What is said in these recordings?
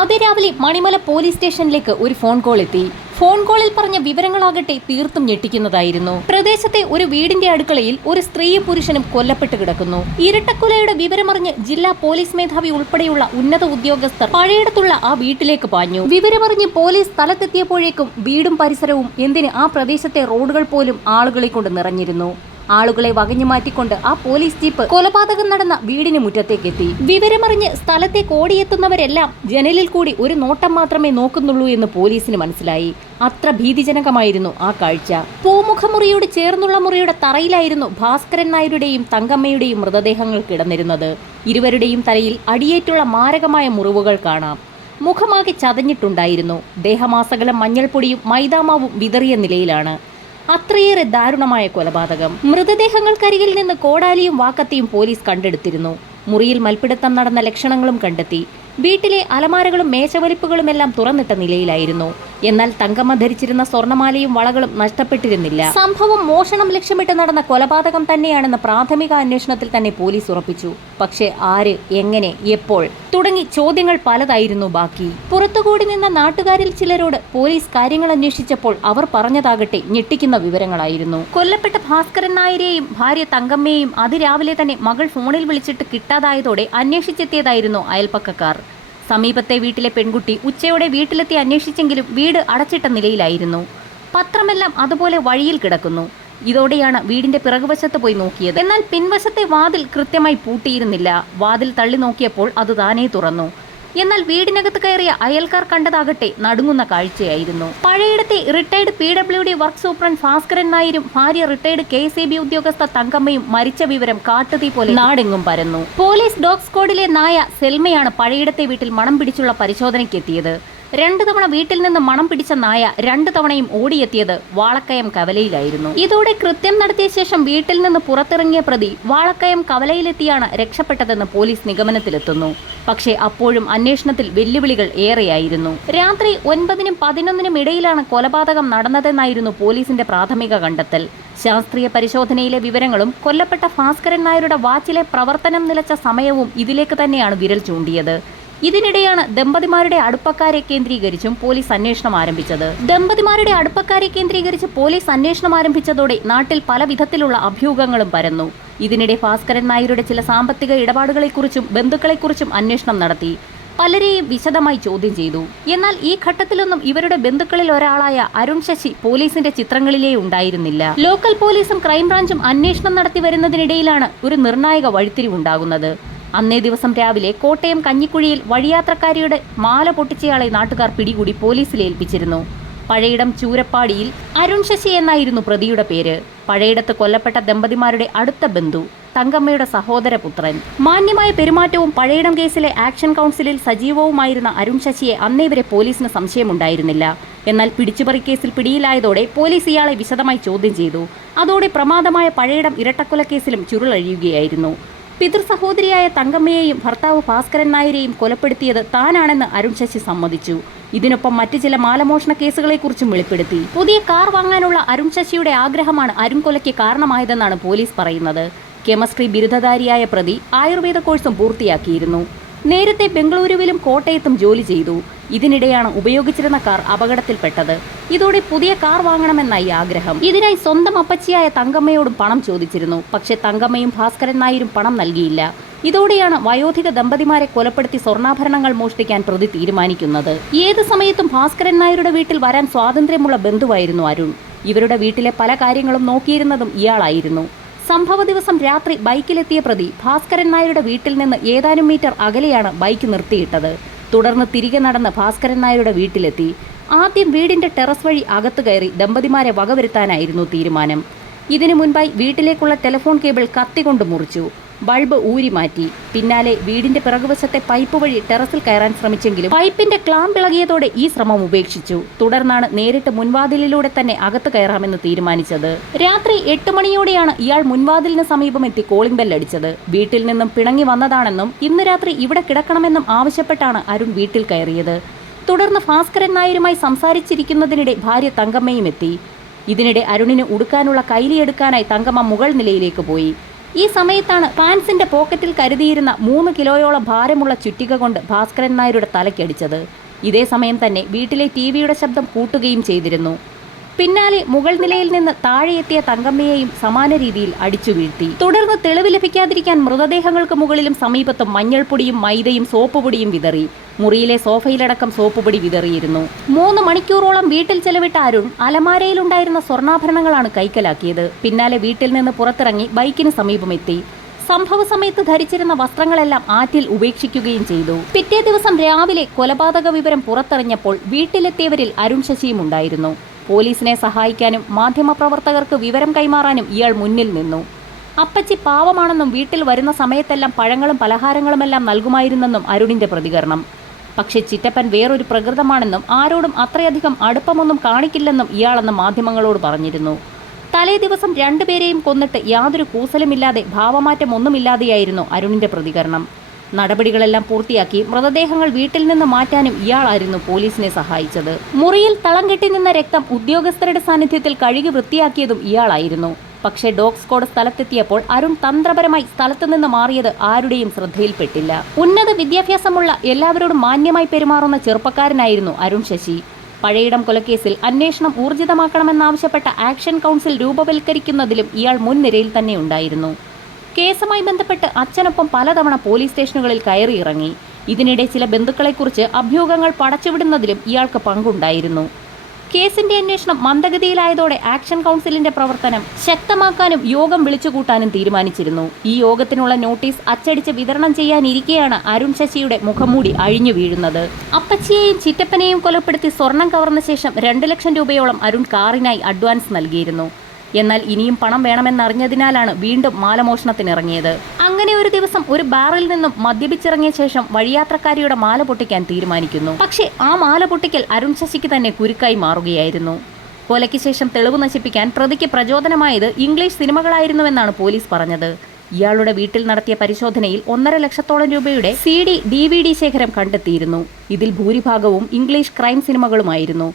അതിരാവിലെ മണിമല പോലീസ് സ്റ്റേഷനിലേക്ക് ഒരു ഫോൺ കോൾ എത്തി. ഫോൺ കോളിൽ പറഞ്ഞ വിവരങ്ങളാകട്ടെ തീർത്തും ഞെട്ടിക്കുന്നതായിരുന്നു. പ്രദേശത്തെ ഒരു വീടിന്റെ അടുക്കളയിൽ ഒരു സ്ത്രീയും പുരുഷനും കൊല്ലപ്പെട്ട് കിടക്കുന്നു. ഇരട്ടക്കൊലയുടെ വിവരമറിഞ്ഞ് ജില്ലാ പോലീസ് മേധാവി ഉൾപ്പെടെയുള്ള ഉന്നത ഉദ്യോഗസ്ഥർ പഴയടത്തുള്ള ആ വീട്ടിലേക്ക് പാഞ്ഞു. വിവരമറിഞ്ഞ് പോലീസ് സ്ഥലത്തെത്തിയപ്പോഴേക്കും വീടും പരിസരവും എന്തിന് ആ പ്രദേശത്തെ റോഡുകൾ പോലും ആളുകളെ കൊണ്ട് നിറഞ്ഞിരുന്നു. ആളുകളെ വകഞ്ഞു മാറ്റിക്കൊണ്ട് ആ പോലീസ് ജീപ്പ് കൊലപാതകം നടന്ന വീടിന് മുറ്റത്തേക്കെത്തി. വിവരമറിഞ്ഞ് സ്ഥലത്തേക്ക് ഓടിയെത്തുന്നവരെല്ലാം ജനലിൽ കൂടി ഒരു നോട്ടം മാത്രമേ നോക്കുന്നുള്ളൂ എന്ന് പോലീസിന് മനസ്സിലായി. അത്ര ഭീതിജനകമായിരുന്നു ആ കാഴ്ച. പൂമുഖമുറിയോട് ചേർന്നുള്ള മുറിയുടെ തറയിലായിരുന്നു ഭാസ്കരൻ നായരുടെയും തങ്കമ്മയുടെയും മൃതദേഹങ്ങൾ കിടന്നിരുന്നത്. ഇരുവരുടെയും തലയിൽ അടിയേറ്റുള്ള മാരകമായ മുറിവുകൾ കാണാം. മുഖമാകെ ചതഞ്ഞിട്ടുണ്ടായിരുന്നു. ദേഹമാസകലം മഞ്ഞൾപ്പൊടിയും മൈദാമാവും വിതറിയ നിലയിലാണ്. അത്രയേറെ ദാരുണമായ കൊലപാതകം. മൃതദേഹങ്ങൾക്കരികിൽ നിന്ന് കോടാലിയും വാക്കത്തിയും പോലീസ് കണ്ടെടുത്തിരുന്നു. മുറിയിൽ മൽപ്പിടുത്തം നടന്ന ലക്ഷണങ്ങളും കണ്ടെത്തി. വീട്ടിലെ അലമാരകളും മേശവലിപ്പുകളുമെല്ലാം തുറന്നിട്ട നിലയിലായിരുന്നു. എന്നാൽ തങ്കമ്മ ധരിച്ചിരുന്ന സ്വർണമാലയും വളകളും നഷ്ടപ്പെട്ടിരുന്നില്ല. സംഭവം മോഷണം ലക്ഷ്യമിട്ട് നടന്ന കൊലപാതകം തന്നെയാണെന്ന് പ്രാഥമിക അന്വേഷണത്തിൽ തന്നെ പോലീസ് ഉറപ്പിച്ചു. പക്ഷേ ആര്, എങ്ങനെ, എപ്പോൾ തുടങ്ങി ചോദ്യങ്ങൾ പലതായിരുന്നു ബാക്കി. പുറത്തുകൂടി നിന്ന നാട്ടുകാരിൽ ചിലരോട് പോലീസ് കാര്യങ്ങൾ അന്വേഷിച്ചപ്പോൾ അവർ പറഞ്ഞതാകട്ടെ ഞെട്ടിക്കുന്ന വിവരങ്ങളായിരുന്നു. കൊല്ലപ്പെട്ട ഭാസ്കരൻ നായരെയും ഭാര്യ തങ്കമ്മയെയും അതിരാവിലെ തന്നെ മകൾ ഫോണിൽ വിളിച്ചിട്ട് കിട്ടാതായതോടെ അന്വേഷിച്ചെത്തിയതായിരുന്നു അയൽപ്പക്കക്കാർ. സമീപത്തെ വീട്ടിലെ പെൺകുട്ടി ഉച്ചയോടെ വീട്ടിലെത്തി അന്വേഷിച്ചെങ്കിലും വീട് അടച്ചിട്ട നിലയിലായിരുന്നു. പത്രമെല്ലാം അതുപോലെ വഴിയിൽ കിടക്കുന്നു. ഇതോടെയാണ് വീടിന്റെ പിറകുവശത്ത് പോയി നോക്കിയത്. എന്നാൽ പിൻവശത്തെ വാതിൽ കൃത്യമായി പൂട്ടിയിരുന്നില്ല. വാതിൽ തള്ളി നോക്കിയപ്പോൾ അത് താനേ തുറന്നു. എന്നാൽ വീടിനകത്ത് കയറിയ അയൽക്കാർ കണ്ടതാകട്ടെ നടുങ്ങുന്ന കാഴ്ചയായിരുന്നു. പഴയടത്തെ retired PWD work superintendent Bhaskaran നായരും ഭാര്യ റിട്ടയർഡ് KCB ഉദ്യോഗസ്ഥ തങ്കമ്മയും മരിച്ച വിവരം കാട്ടുതീ പോലെ നാടെങ്ങും പരന്നു. പോലീസ് ഡോഗ് സ്ക്വാഡിലെ നായ സെൽമയാണ് പഴയടത്തെ വീട്ടിൽ മണം പിടിച്ചുള്ള പരിശോധനയ്ക്കെത്തിയത്. 2 തവണ വീട്ടിൽ നിന്ന് മണം പിടിച്ച നായ 2 തവണയും ഓടിയെത്തിയത് വാളക്കയം കവലയിലായിരുന്നു. ഇതോടെ കൃത്യം നടത്തിയ ശേഷം വീട്ടിൽ നിന്ന് പുറത്തിറങ്ങിയ പ്രതി വാളക്കയം കവലയിലെത്തിയാണ് രക്ഷപ്പെട്ടതെന്ന് പോലീസ് നിഗമനത്തിലെത്തുന്നു. പക്ഷേ അപ്പോഴും അന്വേഷണത്തിൽ വെല്ലുവിളികൾ ഏറെയായിരുന്നു. രാത്രി 9-നും 11-നും ഇടയിലാണ് കൊലപാതകം നടന്നതെന്നായിരുന്നു പോലീസിന്റെ പ്രാഥമിക കണ്ടെത്തൽ. ശാസ്ത്രീയ പരിശോധനയിലെ വിവരങ്ങളും കൊല്ലപ്പെട്ട ഭാസ്കരൻ നായരുടെ വാച്ചിലെ പ്രവർത്തനം നിലച്ച സമയവും ഇതിലേക്ക് തന്നെയാണ് വിരൽ ചൂണ്ടിയത്. ഇതിനിടെയാണ് ദമ്പതിമാരുടെ അടുപ്പക്കാരെ കേന്ദ്രീകരിച്ചും പോലീസ് അന്വേഷണം ആരംഭിച്ചത്. ദമ്പതിമാരുടെ അടുപ്പക്കാരെ കേന്ദ്രീകരിച്ച് പോലീസ് അന്വേഷണം ആരംഭിച്ചതോടെ നാട്ടിൽ പല വിധത്തിലുള്ള അഭ്യൂഹങ്ങളും പരന്നു. ഇതിനിടെ ഭാസ്കരൻ നായരുടെ ചില സാമ്പത്തിക ഇടപാടുകളെക്കുറിച്ചും ബന്ധുക്കളെക്കുറിച്ചും അന്വേഷണം നടത്തി. പലരെയും വിശദമായി ചോദ്യം ചെയ്തു. എന്നാൽ ഈ ഘട്ടത്തിലൊന്നും ഇവരുടെ ബന്ധുക്കളിൽ ഒരാളായ അരുൺ ശശി പോലീസിന്റെ ചിത്രങ്ങളിലേ ഉണ്ടായിരുന്നില്ല. ലോക്കൽ പോലീസും ക്രൈംബ്രാഞ്ചും അന്വേഷണം നടത്തി വരുന്നതിനിടയിലാണ് ഒരു നിർണായക വഴിത്തിരിവുണ്ടാകുന്നത്. അന്നേ ദിവസം രാവിലെ കോട്ടയം കഞ്ഞിക്കുഴിയിൽ വഴിയാത്രക്കാരിയുടെ മാല പൊട്ടിച്ചയാളെ നാട്ടുകാർ പിടികൂടി പോലീസിൽ ഏൽപ്പിച്ചിരുന്നു. പഴയിടം ചൂരപ്പാടിയിൽ അരുൺ ശശി എന്നായിരുന്നു പ്രതിയുടെ പേര്. പഴയിടത്ത് കൊല്ലപ്പെട്ട ദമ്പതിമാരുടെ അടുത്ത ബന്ധു, തങ്കമ്മയുടെ സഹോദരപുത്രൻ. മാന്യമായ പെരുമാറ്റവും പഴയിടം കേസിലെ ആക്ഷൻ കൗൺസിലിൽ സജീവവുമായിരുന്ന അരുൺ ശശിയെ അന്നേ വരെ പോലീസിന് സംശയമുണ്ടായിരുന്നില്ല. എന്നാൽ പിടിച്ചുപറി കേസിൽ പിടിയിലായതോടെ പോലീസ് ഇയാളെ വിശദമായി ചോദ്യം ചെയ്തു. അതോടെ പ്രമാദമായ പഴയിടം ഇരട്ടക്കൊലക്കേസിലും ചുരുളഴിയുകയായിരുന്നു. പിതൃ സഹോദരിയായ തങ്കമ്മയെയും ഭർത്താവ് ഭാസ്കരൻ നായരെയും കൊലപ്പെടുത്തിയത് താനാണെന്ന് അരുൺ ശശി സമ്മതിച്ചു. ഇതിനൊപ്പം മറ്റു ചില മാലമോഷണ കേസുകളെക്കുറിച്ചും വെളിപ്പെടുത്തി. പുതിയ കാർ വാങ്ങാനുള്ള അരുൺ ശശിയുടെ ആഗ്രഹമാണ് അരുൺ കൊലയ്ക്ക് കാരണമായതെന്നാണ് പോലീസ് പറയുന്നത്. കെമിസ്ട്രി ബിരുദധാരിയായ പ്രതി ആയുർവേദ കോഴ്സും പൂർത്തിയാക്കിയിരുന്നു. നേരത്തെ ബംഗളൂരുവിലും കോട്ടയത്തും ജോലി ചെയ്തു. ഇതിനിടെയാണ് ഉപയോഗിച്ചിരുന്ന കാർ അപകടത്തിൽപ്പെട്ടത്. ഇതോടെ പുതിയ കാർ വാങ്ങണമെന്നായി ആഗ്രഹം. ഇതിനായി സ്വന്തം അപ്പച്ചിയായ തങ്കമ്മയോടും പണം ചോദിച്ചിരുന്നു. പക്ഷേ തങ്കമ്മയും ഭാസ്കരൻ നായരും പണം നൽകിയില്ല. ഇതോടെയാണ് വയോധിക ദമ്പതിമാരെ കൊലപ്പെടുത്തി സ്വർണ്ണാഭരണങ്ങൾ മോഷ്ടിക്കാൻ പ്രതി തീരുമാനിക്കുന്നത്. ഏത് സമയത്തും ഭാസ്കരൻ നായരുടെ വീട്ടിൽ വരാൻ സ്വാതന്ത്ര്യമുള്ള ബന്ധുവായിരുന്നു അരുൺ. ഇവരുടെ വീട്ടിലെ പല കാര്യങ്ങളും നോക്കിയിരുന്നതും ഇയാളായിരുന്നു. സംഭവ ദിവസം രാത്രി ബൈക്കിലെത്തിയ പ്രതി ഭാസ്കരൻ നായരുടെ വീട്ടിൽ നിന്ന് ഏതാനും മീറ്റർ അകലെയാണ് ബൈക്ക് നിർത്തിയിട്ടത്. തുടർന്ന് തിരികെ നടന്ന് ഭാസ്കരൻ നായരുടെ വീട്ടിലെത്തി. ആദ്യം വീടിന്റെ ടെറസ് വഴി അകത്തു കയറി ദമ്പതിമാരെ വകവരുത്താനായിരുന്നു തീരുമാനം. ഇതിനു മുൻപായി വീട്ടിലേക്കുള്ള ടെലിഫോൺ കേബിൾ കത്തികൊണ്ട് മുറിച്ചു. ബൾബ് ഊരി മാറ്റി. പിന്നാലെ വീടിന്റെ പിറകുവശത്തെ പൈപ്പ് വഴി ടെറസിൽ കയറാൻ ശ്രമിച്ചെങ്കിലും പൈപ്പിന്റെ ക്ലാമ്പ് ഇളകിയതോടെ ഈ ശ്രമം ഉപേക്ഷിച്ചു. തുടർന്നാണ് നേരിട്ട് മുൻവാതിലിലൂടെ തന്നെ അകത്ത് കയറാമെന്ന് തീരുമാനിച്ചത്. രാത്രി 8 മണിയോടെയാണ് ഇയാൾ മുൻവാതിലിന് സമീപമെത്തി കോളിംഗ് ബെല്ലടിച്ചത്. വീട്ടിൽ നിന്നും പിണങ്ങി വന്നതാണെന്നും ഇന്ന് രാത്രി ഇവിടെ കിടക്കണമെന്നും ആവശ്യപ്പെട്ടാണ് അരുൺ വീട്ടിൽ കയറിയത്. തുടർന്ന് ഭാസ്കരൻ നായരുമായി സംസാരിച്ചിരിക്കുന്നതിനിടെ ഭാര്യ തങ്കമ്മയും എത്തി. ഇതിനിടെ അരുണിന് ഉടുക്കാനുള്ള കൈലിയെടുക്കാനായി തങ്കമ്മ മുകൾ നിലയിലേക്ക് പോയി. ഈ സമയത്താണ് പാൻസിന്റെ പോക്കറ്റിൽ കരുതിയിരുന്ന 3 കിലോയോളം ഭാരമുള്ള ചുറ്റിക കൊണ്ട് ഭാസ്കരൻ നായരുടെ തലയ്ക്കടിച്ചത്. ഇതേ സമയം തന്നെ വീട്ടിലെ ടിവിയുടെ ശബ്ദം കൂട്ടുകയും ചെയ്തിരുന്നു. പിന്നാലെ മുകൾ നിലയിൽ നിന്ന് താഴെയെത്തിയ തങ്കമ്മയെയും സമാന രീതിയിൽ അടിച്ചു വീഴ്ത്തി. തുടർന്ന് തെളിവ് ലഭിക്കാതിരിക്കാൻ മൃതദേഹങ്ങൾക്ക് മുകളിലും സമീപത്തും മഞ്ഞൾപ്പൊടിയും മൈദയും സോപ്പുപൊടിയും വിതറി. മുറിയിലെ സോഫയിലടക്കം സോപ്പുപൊടി വിതറിയിരുന്നു. 3 മണിക്കൂറോളം വീട്ടിൽ ചെലവിട്ട അരുൺ അലമാരയിലുണ്ടായിരുന്ന സ്വർണ്ണാഭരണങ്ങളാണ് കൈക്കലാക്കിയത്. പിന്നാലെ വീട്ടിൽ നിന്ന് പുറത്തിറങ്ങി ബൈക്കിന് സമീപമെത്തി. സംഭവ സമയത്ത് ധരിച്ചിരുന്ന വസ്ത്രങ്ങളെല്ലാം ആറ്റിൽ ഉപേക്ഷിക്കുകയും ചെയ്തു. പിറ്റേ ദിവസം രാവിലെ കൊലപാതക വിവരം പുറത്തറിഞ്ഞപ്പോൾ വീട്ടിലെത്തിയവരിൽ അരുൺ ശശിയും ഉണ്ടായിരുന്നു. പോലീസിനെ സഹായിക്കാനും മാധ്യമപ്രവർത്തകർക്ക് വിവരം കൈമാറാനും ഇയാൾ മുന്നിൽ നിന്നു. അപ്പച്ചി പാവമാണെന്നും വീട്ടിൽ വരുന്ന സമയത്തെല്ലാം പഴങ്ങളും പലഹാരങ്ങളുമെല്ലാം നൽകുമായിരുന്നെന്നും അരുണിന്റെ പ്രതികരണം. പക്ഷേ ചിറ്റപ്പൻ വേറൊരു പ്രകൃതമാണെന്നും ആരോടും അത്രയധികം അടുപ്പമൊന്നും കാണിക്കില്ലെന്നും ഇയാളെന്ന് മാധ്യമങ്ങളോട് പറഞ്ഞിരുന്നു. തലേ ദിവസം 2 പേരെയും കൊന്നിട്ട് യാതൊരു കൂസലുമില്ലാതെ ഭാവമാറ്റമൊന്നുമില്ലാതെയായിരുന്നു അരുണിന്റെ പ്രതികരണം. നടപടികളെല്ലാം പൂർത്തിയാക്കി മൃതദേഹങ്ങൾ വീട്ടിൽ നിന്ന് മാറ്റാനും ഇയാളായിരുന്നു പോലീസിനെ സഹായിച്ചത്. മുറിയിൽ തളം കെട്ടി നിന്ന രക്തം ഉദ്യോഗസ്ഥരുടെ സാന്നിധ്യത്തിൽ കഴുകി വൃത്തിയാക്കിയതും ഇയാളായിരുന്നു. പക്ഷേ ഡോഗ് സ്ക്വാഡ് സ്ഥലത്തെത്തിയപ്പോൾ അരുൺ തന്ത്രപരമായി സ്ഥലത്തു നിന്ന് മാറിയത് ആരുടെയും ശ്രദ്ധയിൽപ്പെട്ടില്ല. ഉന്നത വിദ്യാഭ്യാസമുള്ള എല്ലാവരോടും മാന്യമായി പെരുമാറുന്ന ചെറുപ്പക്കാരനായിരുന്നു അരുൺ ശശി. പഴയിടം കൊലക്കേസിൽ അന്വേഷണം ഊർജിതമാക്കണമെന്നാവശ്യപ്പെട്ട ആക്ഷൻ കൗൺസിൽ രൂപവൽക്കരിക്കുന്നതിലും ഇയാൾ മുൻനിരയിൽ തന്നെ ഉണ്ടായിരുന്നു. കേസുമായി ബന്ധപ്പെട്ട് അച്ഛനൊപ്പം പലതവണ പോലീസ് സ്റ്റേഷനുകളിൽ കയറിയിറങ്ങി. ഇതിനിടെ ചില ബന്ധുക്കളെക്കുറിച്ച് അഭ്യൂഹങ്ങൾ പടച്ചുവിടുന്നതിലും ഇയാൾക്ക് പങ്കുണ്ടായിരുന്നു. കേസിന്റെ അന്വേഷണം മന്ദഗതിയിലായതോടെ ആക്ഷൻ കൗൺസിലിന്റെ പ്രവർത്തനം ശക്തമാക്കാനും യോഗം വിളിച്ചുകൂട്ടാനും തീരുമാനിച്ചിരുന്നു. ഈ യോഗത്തിനുള്ള നോട്ടീസ് അച്ചടിച്ച് വിതരണം ചെയ്യാനിരിക്കെയാണ് അരുൺ ശശിയുടെ മുഖംമൂടി അഴിഞ്ഞു വീഴുന്നത്. അപ്പച്ചിയെയും ചിറ്റപ്പനെയും കൊലപ്പെടുത്തി സ്വർണം കവർന്ന ശേഷം 2 ലക്ഷം രൂപയോളം അരുൺ കാറിനായി അഡ്വാൻസ് നൽകിയിരുന്നു. എന്നാൽ ഇനിയും പണം വേണമെന്നറിഞ്ഞതിനാലാണ് വീണ്ടും മാലമോഷണത്തിനിറങ്ങിയത്. അങ്ങനെ ഒരു ദിവസം ഒരു ബാറിൽ നിന്നും മദ്യപിച്ചിറങ്ങിയ ശേഷം വഴിയാത്രക്കാരിയുടെ മാല പൊട്ടിക്കാൻ തീരുമാനിക്കുന്നു. പക്ഷേ ആ മാല പൊട്ടിക്കൽ അരുൺ ശശിക്ക് തന്നെ കുരുക്കായി മാറുകയായിരുന്നു. കൊലയ്ക്ക് ശേഷം തെളിവ് നശിപ്പിക്കാൻ പ്രതിക്ക് പ്രചോദനമായത് ഇംഗ്ലീഷ് സിനിമകളായിരുന്നുവെന്നാണ് പോലീസ് പറഞ്ഞത്. ഇയാളുടെ വീട്ടിൽ നടത്തിയ പരിശോധനയിൽ 1.5 ലക്ഷത്തോളം രൂപയുടെ CD, DVD ശേഖരം കണ്ടെത്തിയിരുന്നു. ഇതിൽ ഭൂരിഭാഗവും ഇംഗ്ലീഷ് ക്രൈം സിനിമകളുമായിരുന്നു.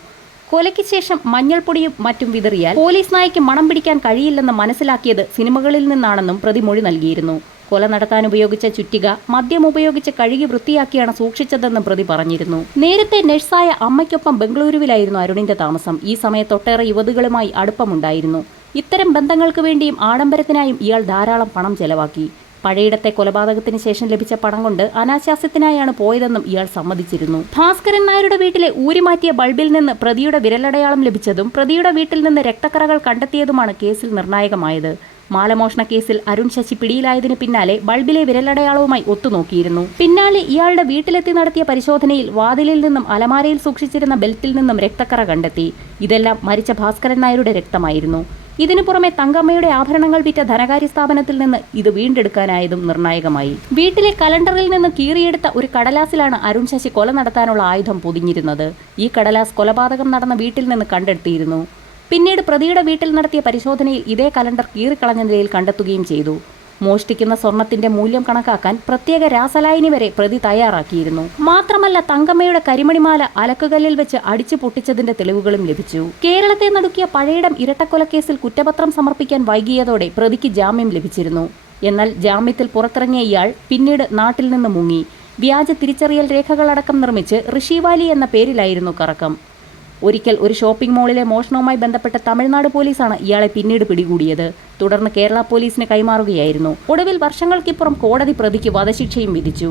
കൊലയ്ക്ക് ശേഷം മഞ്ഞൾപ്പൊടിയും മറ്റും വിതറിയാൽ പോലീസ് നായയ്ക്ക് മണം പിടിക്കാൻ കഴിയില്ലെന്ന് മനസ്സിലാക്കിയത് സിനിമകളിൽ നിന്നാണെന്നും പ്രതി മൊഴി നൽകിയിരുന്നു. കൊല നടത്താൻ ഉപയോഗിച്ച ചുറ്റിക മദ്യം ഉപയോഗിച്ച് കഴുകി വൃത്തിയാക്കിയാണ് സൂക്ഷിച്ചതെന്നും പ്രതി പറഞ്ഞിരുന്നു. നേരത്തെ നഴ്സായ അമ്മയ്ക്കൊപ്പം ബംഗളൂരുവിലായിരുന്നു അരുണിന്റെ താമസം. ഈ സമയത്തൊട്ടേറെ യുവതികളുമായി അടുപ്പമുണ്ടായിരുന്നു. ഇത്തരം ബന്ധങ്ങൾക്ക് വേണ്ടിയും ആഡംബരത്തിനായും ഇയാൾ ധാരാളം പണം ചെലവാക്കി. പഴയിടത്തെ കൊലപാതകത്തിന് ശേഷം ലഭിച്ച പണം കൊണ്ട് അനാശാസ്യത്തിനായാണ് പോയതെന്നും ഇയാൾ സമ്മതിച്ചിരുന്നു. ഭാസ്കരൻ നായരുടെ വീട്ടിലെ ഊരിമാറ്റിയ ബൾബിൽ നിന്ന് പ്രതിയുടെ വിരലടയാളം ലഭിച്ചതും പ്രതിയുടെ വീട്ടിൽ നിന്ന് രക്തക്കറകൾ കണ്ടെത്തിയതുമാണ് കേസിൽ നിർണായകമായത്. മാലമോഷണ കേസിൽ അരുൺ ശശി പിടിയിലായതിന് പിന്നാലെ ബൾബിലെ വിരലടയാളവുമായി ഒത്തുനോക്കിയിരുന്നു. പിന്നാലെ ഇയാളുടെ വീട്ടിലെത്തി നടത്തിയ പരിശോധനയിൽ വാതിലിൽ നിന്നും അലമാരയിൽ സൂക്ഷിച്ചിരുന്ന ബെൽറ്റിൽ നിന്നും രക്തക്കറ കണ്ടെത്തി. ഇതെല്ലാം മരിച്ച ഭാസ്കരൻ നായരുടെ രക്തമായിരുന്നു. ഇതിനു പുറമെ തങ്കമ്മയുടെ ആഭരണങ്ങൾ വിറ്റ ധനകാര്യ സ്ഥാപനത്തിൽ നിന്ന് ഇത് വീണ്ടെടുക്കാനായതും നിർണായകമായി. വീട്ടിലെ കലണ്ടറിൽ നിന്ന് കീറിയെടുത്ത ഒരു കടലാസിലാണ് അരുൺ ശശി കൊല നടത്താനുള്ള ആയുധം പൊതിഞ്ഞിരുന്നത്. ഈ കടലാസ് കൊലപാതകം നടന്ന വീട്ടിൽ നിന്ന് കണ്ടെടുത്തിയിരുന്നു. പിന്നീട് പ്രതിയുടെ വീട്ടിൽ നടത്തിയ പരിശോധനയിൽ ഇതേ കലണ്ടർ കീറിക്കളഞ്ഞ നിലയിൽ കണ്ടെത്തുകയും ചെയ്തു. മോഷ്ടിക്കുന്ന സ്വർണത്തിന്റെ മൂല്യം കണക്കാക്കാൻ പ്രത്യേക രാസലായനി വരെ പ്രതി തയ്യാറാക്കിയിരുന്നു. മാത്രമല്ല തങ്കമ്മയുടെ കരിമണിമാല അലക്കുകല്ലിൽ വെച്ച് അടിച്ചു പൊട്ടിച്ചതിന്റെ തെളിവുകളും ലഭിച്ചു. കേരളത്തെ നടുക്കിയ പഴയിടം ഇരട്ടക്കൊലക്കേസിൽ കുറ്റപത്രം സമർപ്പിക്കാൻ വൈകിയതോടെ പ്രതിക്ക് ജാമ്യം ലഭിച്ചിരുന്നു. എന്നാൽ ജാമ്യത്തിൽ പുറത്തിറങ്ങിയ ഇയാൾ പിന്നീട് നാട്ടിൽ നിന്ന് മുങ്ങി. വ്യാജ തിരിച്ചറിയൽ രേഖകളടക്കം നിർമ്മിച്ച് ഋഷിവാലി എന്ന പേരിലായിരുന്നു കറക്കം. ഒരിക്കൽ ഒരു ഷോപ്പിംഗ് മാളിലെ മോഷണവുമായി ബന്ധപ്പെട്ട് തമിഴ്നാട് പോലീസാണ് ഇയാളെ പിന്നീട് പിടികൂടിയത്. തുടർന്ന് കേരള പോലീസിന് കൈമാറുകയായിരുന്നു. ഒടുവിൽ വർഷങ്ങൾക്കിപ്പുറം കോടതി പ്രതിക്ക് വധശിക്ഷയും വിധിച്ചു.